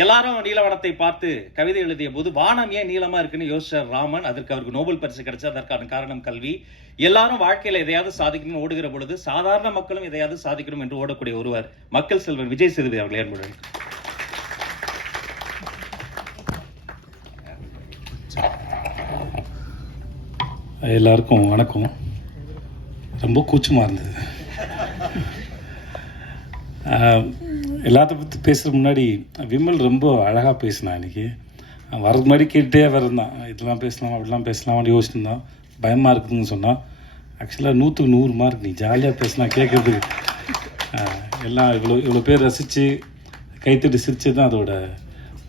எல்லாரும் நீலவனத்தை பார்த்து கவிதை எழுதிய போது வானம் ஏன் நீளமா இருக்குன்னு யோசிச்சார் ராமன். அதற்கு அவருக்கு நோபல் பரிசு கிடைச்சது. அதற்கான காரணம் கல்வி. எல்லாரும் வாழ்க்கையில எதையாவது சாதிக்கணும்னு ஓடுகிற பொழுது சாதாரண மக்களும் எதையாவது சாதிக்கணும் என்று ஓடக்கூடிய ஒருவர் மக்கள் செல்வன் விஜய் சேதுபதி அவர்கள். ஏற்படுறாங்க. எல்லாருக்கும் வணக்கம். ரொம்ப கூச்சமாக இருந்தது. எல்லாத்த பற்றி பேசுகிற முன்னாடி விமல் ரொம்ப அழகாக பேசினான். இன்றைக்கி வரது மாதிரி கேட்டே வரந்தான். இதெல்லாம் பேசலாம் அப்படிலாம் பேசலாம்னு யோசிச்சுருந்தான். பயமாக இருக்குதுன்னு சொன்னான். ஆக்சுவலாக 100க்கு 100 மார்க். நீ ஜாலியாக பேசினா கேட்குறதுக்கு எல்லாம் இவ்வளோ பேர் ரசித்து கைத்தட்டி சிரித்து தான் அதோட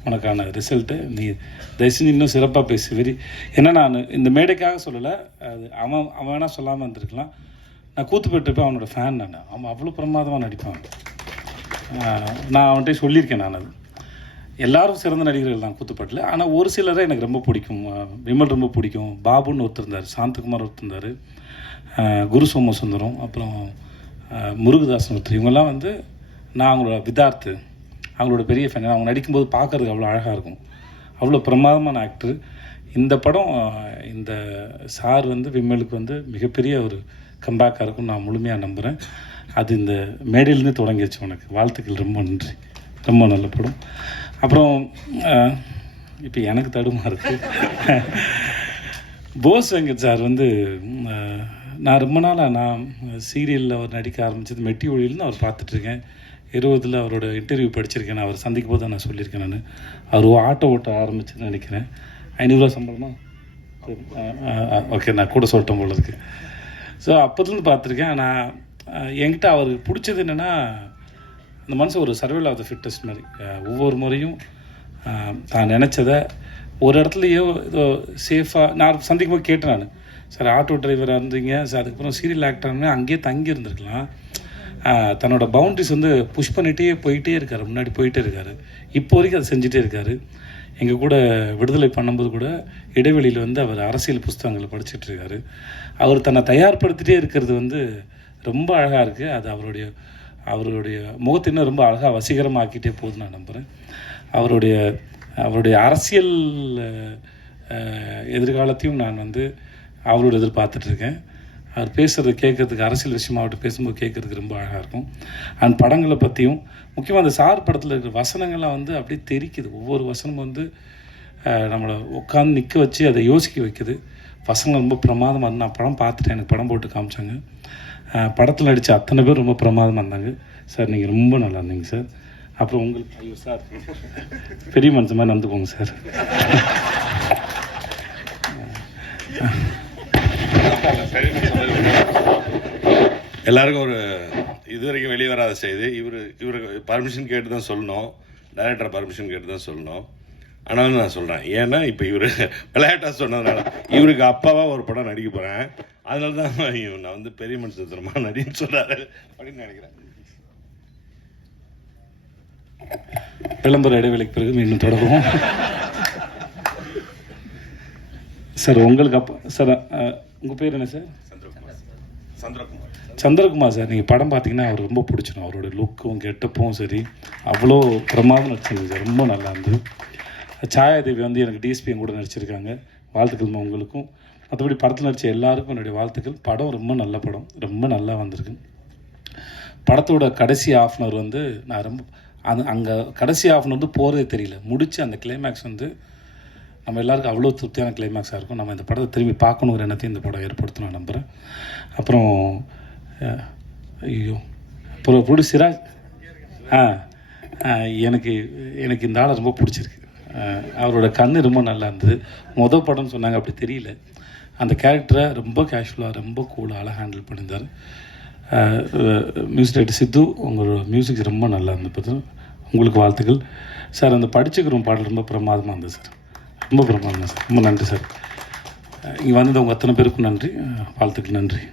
உனக்கான ரிசல்ட்டு. நீ தயவுசெஞ்சு இன்னும் சிறப்பாக பேசு. ஏன்னா நான் இந்த மேடைக்காக சொல்லலை. அது அவன் வேணால் சொல்லாமல் இருந்திருக்கலாம். நான் கூத்துப்பட்டுப்பேன். அவனோட ஃபேன் நான். அவன் அவ்வளோ பிரமாதமாக நடிப்பான். நான் அவன்கிட்ட சொல்லியிருக்கேன். நான் அது எல்லோரும் சிறந்த நடிகர்கள் தான் கூத்துப்பட்டில். ஆனால் ஒரு சிலரை எனக்கு ரொம்ப பிடிக்கும். விமல் ரொம்ப பிடிக்கும். பாபுன்னு ஒருத்தர் இருந்தார், சாந்தகுமார் ஒருத்தர் இருந்தார், குரு சோமசுந்தரம், அப்புறம் முருகதாசன் ஒருத்தர். இவங்கெல்லாம் வந்து நான் அவங்களோட விதார்த்து, அவங்களோட பெரிய ஃபேன். அவங்க நடிக்கும்போது பார்க்குறதுக்கு அவ்வளோ அழகாக இருக்கும். அவ்வளோ பிரமாதமான ஆக்டர். இந்த படம் இந்த சார் வந்து விமலுக்கு வந்து மிகப்பெரிய ஒரு கம்பேக்காக இருக்கும் நான் முழுமையாக நம்புகிறேன். அது இந்த மேடையிலேருந்து தொடங்கிடுச்சு. உனக்கு வாழ்த்துக்கள். ரொம்ப நன்றி. ரொம்ப நல்ல படம். அப்புறம் இப்போ எனக்கு தடுமா இருக்குது. போஸ் வெங்கட் சார் வந்து நான் ரொம்ப நாளாக நான் சீரியலில் அவர் நடிக்க ஆரம்பித்தது மெட்டி ஒளியில்னு அவர் பார்த்துட்ருக்கேன். 20 அவரோட இன்டர்வியூ படிச்சிருக்கேன். நான் அவர் சந்திக்கும் போது தான் நான் சொல்லியிருக்கேன். நான் அவர் ஆட்டோ ஓட்ட ஆரம்பிச்சுன்னு நினைக்கிறேன். 500 ரூபா சம்பளமா? ஓகே, நான் கூட சொல்லிட்டேன் போல இருக்கு. ஸோ அப்போதுலேருந்து பார்த்துருக்கேன். நான் என்கிட்ட அவருக்கு பிடிச்சது என்னென்னா, அந்த மனுஷன் ஒரு சர்வைவல் ஆஃப் த ஃபிட்டஸ்ட் மாதிரி. ஒவ்வொரு முறையும் தான் நினச்சதை ஒரு இடத்துலையோ ஏதோ சேஃபாக நான் சந்திக்கும் போது கேட்டேன். நான் சார் ஆட்டோ டிரைவராக இருந்தீங்க சார், அதுக்கப்புறம் சீரியல் ஆக்டர்னு அங்கேயே தங்கி இருந்திருக்கலாம். தன்னோட பவுண்ட்ரிஸ் வந்து புஷ் பண்ணிகிட்டே போயிட்டே இருக்கார், முன்னாடி போயிட்டே இருக்கார். இப்போ வரைக்கும் அதை செஞ்சுட்டே இருக்கார். எங்கள் கூட விடுதலை பண்ணும்போது கூட இடைவெளியில் வந்து அவர் அரசியல் புஸ்தகங்களை படிச்சுட்டு இருக்காரு. அவர் தன்னை தயார்படுத்திகிட்டே இருக்கிறது வந்து ரொம்ப அழகாக இருக்குது. அது அவருடைய முகத்தை இன்னும் ரொம்ப அழகாக வசீகரமாக்கிட்டே போகுது நான் நம்புகிறேன். அவருடைய அரசியல் எதிர்காலத்தையும் நான் வந்து அவரோட எதிர்பார்த்துட்ருக்கேன். அவர் பேசுகிறத கேட்குறதுக்கு, அரசியல் விஷயமாகட்டும் பேசும்போது கேட்குறதுக்கு ரொம்ப அழகாக இருக்கும். அந்த படங்களை பற்றியும் முக்கியமாக அந்த சார் படத்தில் இருக்கிற வசனங்கள்லாம் வந்து அப்படியே தெரிக்குது. ஒவ்வொரு வசனமும் வந்து நம்மளை உட்காந்து நிற்க வச்சு அதை யோசிக்க வைக்குது. வசனங்கள் ரொம்ப பிரமாதமாக இருந்து நான் படம் பார்த்துட்டேன். எனக்கு படம் போட்டு காமிச்சாங்க. படத்தில் நடித்த அத்தனை பேர் ரொம்ப பிரமாதமாக இருந்தாங்க. சார் நீங்கள் ரொம்ப நல்லா இருந்தீங்க சார். அப்புறம் உங்களுக்கு ஐயோ சார் பெரிய மனுஷன் மாதிரி நடந்துக்கோங்க சார். எல்லாருக்கும் ஒரு இது வரைக்கும் வெளியே வராத செய்து இவருக்கு பர்மிஷன் கேட்டு தான் சொல்லணும். டைரக்டர் பர்மிஷன் கேட்டு தான் சொல்லணும். ஆனாலும் நான் சொல்கிறேன். ஏன்னா இப்போ இவர் விளையாட்டாக சொன்னதுனால இவருக்கு அப்பாவாக ஒரு படம் நடிக்க போகிறேன். அதனால தான் நான் வந்து பெரிய மனுஷன் தரமா நடின்னு சொல்கிறாரு அப்படின்னு நினைக்கிறேன். விளம்பர இடைவெளிக்கு பிறகு மீண்டும் தொடருவோம். சார் உங்களுக்கு அப்பா சார் உங்கள் பேர் என்ன சார்? சந்திரகுமார் சார். நீங்கள் படம் பார்த்தீங்கன்னா அவர் ரொம்ப பிடிச்சிடும். அவரோட லுக்கும் கெட்டப்பும் சரி அவ்வளோ பிரமாதம் நடிச்சிருங்க சார். ரொம்ப நல்லா இருந்தது. சாயாதேவி வந்து எனக்கு டிஎஸ்பி கூட நடிச்சிருக்காங்க. வாழ்த்துக்கள் உங்களுக்கும். மற்றபடி படத்தில் நடித்த எல்லாருக்கும் என்னுடைய வாழ்த்துக்கள். படம் ரொம்ப நல்ல படம், ரொம்ப நல்லா வந்திருக்கு. படத்தோட கடைசி ஆஃப்னர் வந்து நான் ரொம்ப அங்கே கடைசி ஆஃப்னர் வந்து போகிறதே தெரியல. முடித்து அந்த கிளைமேக்ஸ் வந்து நம்ம எல்லாருக்கும் அவ்வளோ திருப்தியான கிளைமேக்ஸாக இருக்கும். நம்ம இந்த படத்தை திரும்பி பார்க்கணுங்கிற எண்ணத்தையும் இந்த படம் ஏற்படுத்தணும் நான் நம்புகிறேன். அப்புறம் ஐயோ அப்புறம் புடி சிராஜ் எனக்கு இந்த ஆளை ரொம்ப பிடிச்சிருக்கு. அவரோட கண்ணு ரொம்ப நல்லா இருந்தது. மொதல் படம்னு சொன்னாங்க, அப்படி தெரியல. அந்த கேரக்டரை ரொம்ப கேஷுவலாக ரொம்ப கூலாக ஹேண்டில் பண்ணியிருந்தார். மியூசிக் டைரக்டர் சித்து, உங்களோட மியூசிக் ரொம்ப நல்லா இருந்தது. உங்களுக்கு வாழ்த்துக்கள் சார். அந்த படிச்சுக்கிறோம் பாடல் ரொம்ப பிரமாதமாக இருந்தது சார். ரொம்ப பிரமாதமாக சார். ரொம்ப நன்றி சார். இங்கே வந்தது உங்கள் அத்தனை பேருக்கும் நன்றி. வாழ்த்துக்கள். நன்றி.